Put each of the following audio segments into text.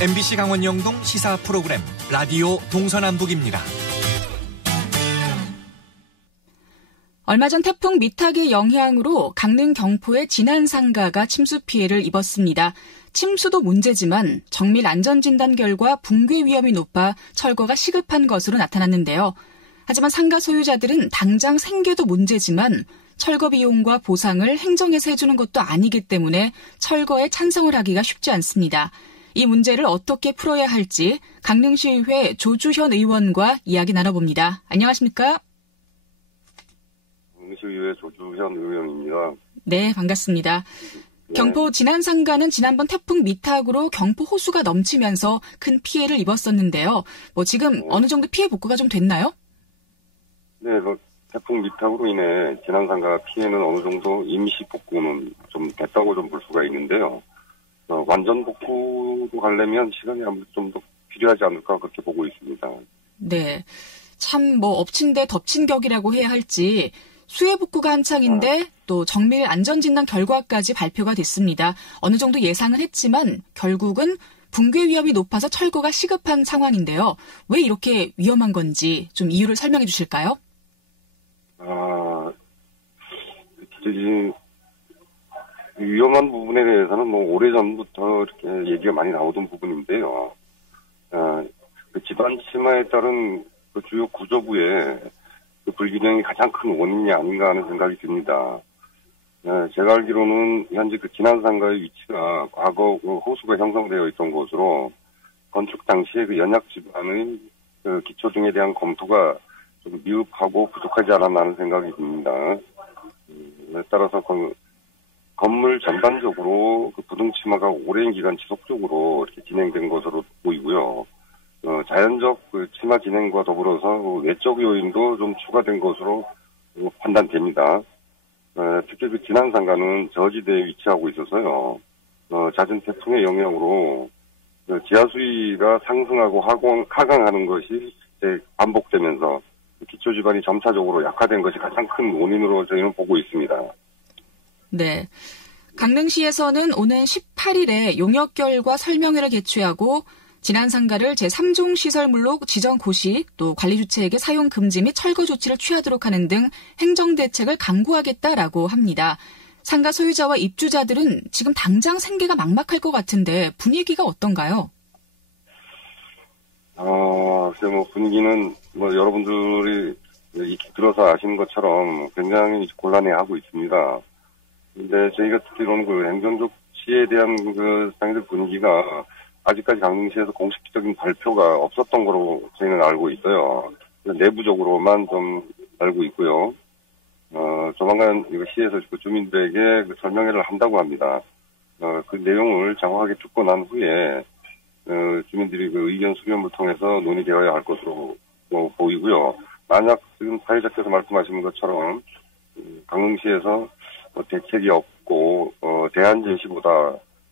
MBC 강원 영동 시사 프로그램 라디오 동서남북입니다. 얼마 전 태풍 미탁의 영향으로 강릉 경포의 진안상가가 침수 피해를 입었습니다. 침수도 문제지만 정밀 안전진단 결과 붕괴 위험이 높아 철거가 시급한 것으로 나타났는데요. 하지만 상가 소유자들은 당장 생계도 문제지만 철거 비용과 보상을 행정에서 해주는 것도 아니기 때문에 철거에 찬성을 하기가 쉽지 않습니다. 이 문제를 어떻게 풀어야 할지 강릉시의회 조주현 의원과 이야기 나눠봅니다. 안녕하십니까? 강릉시의회 조주현 의원입니다. 네, 반갑습니다. 네. 경포 진안상가는 지난번 태풍 미탁으로 경포 호수가 넘치면서 큰 피해를 입었었는데요. 지금 어느 정도 피해 복구가 좀 됐나요? 네, 태풍 미탁으로 인해 진안상가 피해는 어느 정도 임시 복구는 좀 됐다고 좀 볼 수가 있는데요. 완전 복구도 가려면 시간이 아무래도 좀 더 필요하지 않을까 그렇게 보고 있습니다. 네, 참 엎친 데 덮친 격이라고 해야 할지 수해 복구가 한창인데 또 정밀 안전진단 결과까지 발표가 됐습니다. 어느 정도 예상은 했지만 결국은 붕괴 위험이 높아서 철거가 시급한 상황인데요. 왜 이렇게 위험한 건지 좀 이유를 설명해 주실까요? 위험한 부분에 대해서는 오래전부터 이렇게 얘기가 많이 나오던 부분인데요. 지반 침하에 따른 주요 구조부의 불균형이 가장 큰 원인이 아닌가 하는 생각이 듭니다. 제가 알기로는 현재 진안상가의 위치가 과거 호수가 형성되어 있던 곳으로 건축 당시에 연약 지반의 기초 등에 대한 검토가 좀 미흡하고 부족하지 않았나 하는 생각이 듭니다. 따라서 건물 전반적으로 부동 침하가 오랜 기간 지속적으로 이렇게 진행된 것으로 보이고요. 자연적 침하 진행과 더불어서 외적 요인도 좀 추가된 것으로 판단됩니다. 특히 진안상가는 저지대에 위치하고 있어서요. 잦은 태풍의 영향으로 지하 수위가 상승하고 하강하는 것이 반복되면서 기초 지반이 점차적으로 약화된 것이 가장 큰 원인으로 저희는 보고 있습니다. 네. 강릉시에서는 오는 18일에 용역결과 설명회를 개최하고 진안상가를 제3종 시설물로 지정 고시, 또 관리주체에게 사용 금지 및 철거 조치를 취하도록 하는 등 행정대책을 강구하겠다라고 합니다. 상가 소유자와 입주자들은 지금 당장 생계가 막막할 것 같은데 분위기가 어떤가요? 분위기는 여러분들이 들어서 아시는 것처럼 굉장히 곤란해하고 있습니다. 근데 저희가 듣기로는 행정적 시에 대한 상인들 분위기가 아직까지 강릉시에서 공식적인 발표가 없었던 거로 저희는 알고 있어요. 내부적으로만 좀 알고 있고요. 조만간 시에서 주민들에게 설명회를 한다고 합니다. 그 내용을 정확하게 듣고 난 후에 주민들이 의견 수렴을 통해서 논의되어야 할 것으로 보이고요. 만약 지금 사회자께서 말씀하시는 것처럼 강릉시에서 대책이 없고 대안 제시보다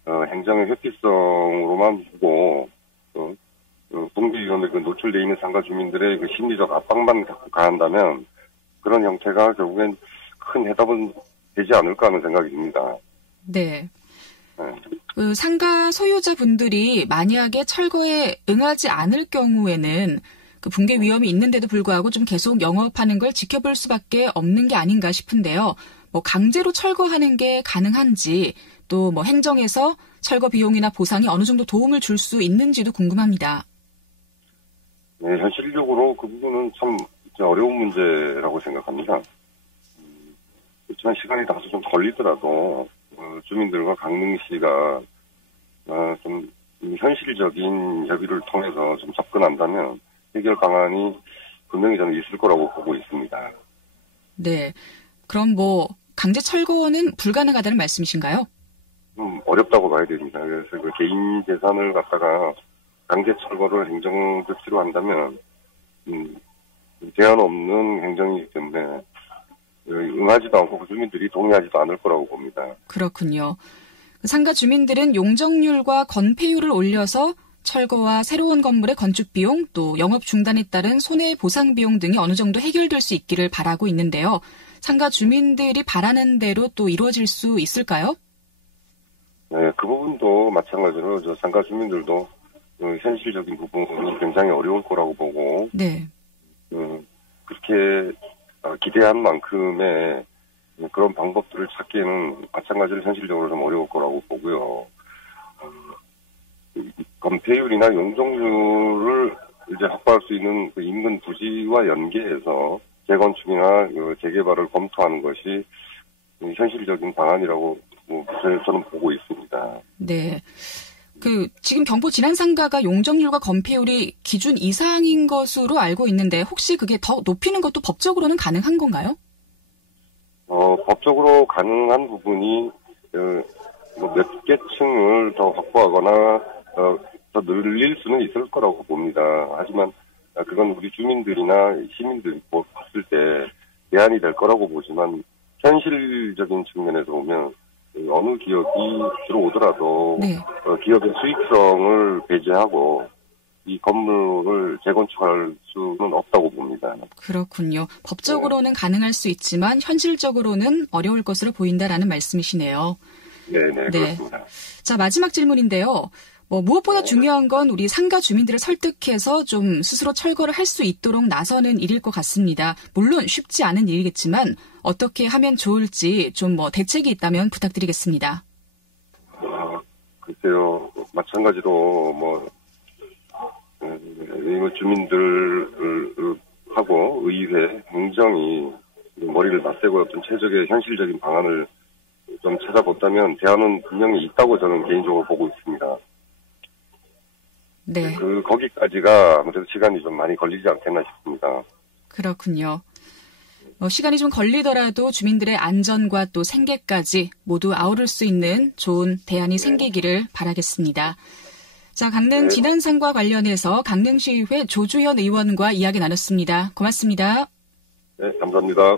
행정의 회피성으로만 보고 붕괴 위험에 노출되어 있는 상가 주민들의 심리적 압박만 가한다면 그런 형태가 결국엔 큰 해답은 되지 않을까 하는 생각이 듭니다. 네. 상가 소유자분들이 만약에 철거에 응하지 않을 경우에는 붕괴 위험이 있는데도 불구하고 좀 계속 영업하는 걸 지켜볼 수밖에 없는 게 아닌가 싶은데요. 강제로 철거하는 게 가능한지 또 행정에서 철거 비용이나 보상이 어느 정도 도움을 줄 수 있는지도 궁금합니다. 네, 현실적으로 그 부분은 참 어려운 문제라고 생각합니다. 그렇지만 시간이 다소 좀 걸리더라도 주민들과 강릉시가 좀 현실적인 협의를 통해서 좀 접근한다면 해결 방안이 분명히 저는 있을 거라고 보고 있습니다. 네. 그럼 강제 철거는 불가능하다는 말씀이신가요? 어렵다고 봐야 됩니다. 그래서 개인 재산을 갖다가 강제 철거를 행정조치로 한다면 제한 없는 행정이기 때문에 응하지도 않고 주민들이 동의하지도 않을 거라고 봅니다. 그렇군요. 상가 주민들은 용적률과 건폐율을 올려서 철거와 새로운 건물의 건축 비용, 또 영업 중단에 따른 손해보상 비용 등이 어느 정도 해결될 수 있기를 바라고 있는데요. 상가 주민들이 바라는 대로 또 이루어질 수 있을까요? 네, 그 부분도 마찬가지로 상가 주민들도 현실적인 부분이 굉장히 어려울 거라고 보고, 네. 그렇게 기대한 만큼의 그런 방법들을 찾기에는 마찬가지로 현실적으로 좀 어려울 거라고 보고요. 건폐율이나 용적률을 이제 확보할 수 있는 그 인근 부지와 연계해서 재건축이나 재개발을 검토하는 것이 현실적인 방안이라고 저는 보고 있습니다. 네. 지금 경포 진안상가가 용적률과 건폐율이 기준 이상인 것으로 알고 있는데 혹시 그게 더 높이는 것도 법적으로는 가능한 건가요? 법적으로 가능한 부분이 몇 개 층을 더 확보하거나 더 늘릴 수는 있을 거라고 봅니다. 하지만 그건 우리 주민들이나 시민들이 봤을 때 제한이 될 거라고 보지만 현실적인 측면에서 보면 어느 기업이 들어오더라도 네. 기업의 수익성을 배제하고 이 건물을 재건축할 수는 없다고 봅니다. 그렇군요. 법적으로는 가능할 수 있지만 현실적으로는 어려울 것으로 보인다라는 말씀이시네요. 네네, 그렇습니다. 자, 마지막 질문인데요. 무엇보다 중요한 건 우리 상가 주민들을 설득해서 좀 스스로 철거를 할 수 있도록 나서는 일일 것 같습니다. 물론 쉽지 않은 일이겠지만 어떻게 하면 좋을지 좀 대책이 있다면 부탁드리겠습니다. 글쎄요, 마찬가지로 주민들하고 의회, 행정이 머리를 맞대고 어떤 최적의 현실적인 방안을 좀 찾아본다면 대안은 분명히 있다고 저는 개인적으로 보고 있습니다. 네. 거기까지가 아무래도 시간이 좀 많이 걸리지 않겠나 싶습니다. 그렇군요. 시간이 좀 걸리더라도 주민들의 안전과 또 생계까지 모두 아우를 수 있는 좋은 대안이 생기기를 바라겠습니다. 자, 강릉 진안상과 관련해서 강릉시의회 조주현 의원과 이야기 나눴습니다. 고맙습니다. 네, 감사합니다.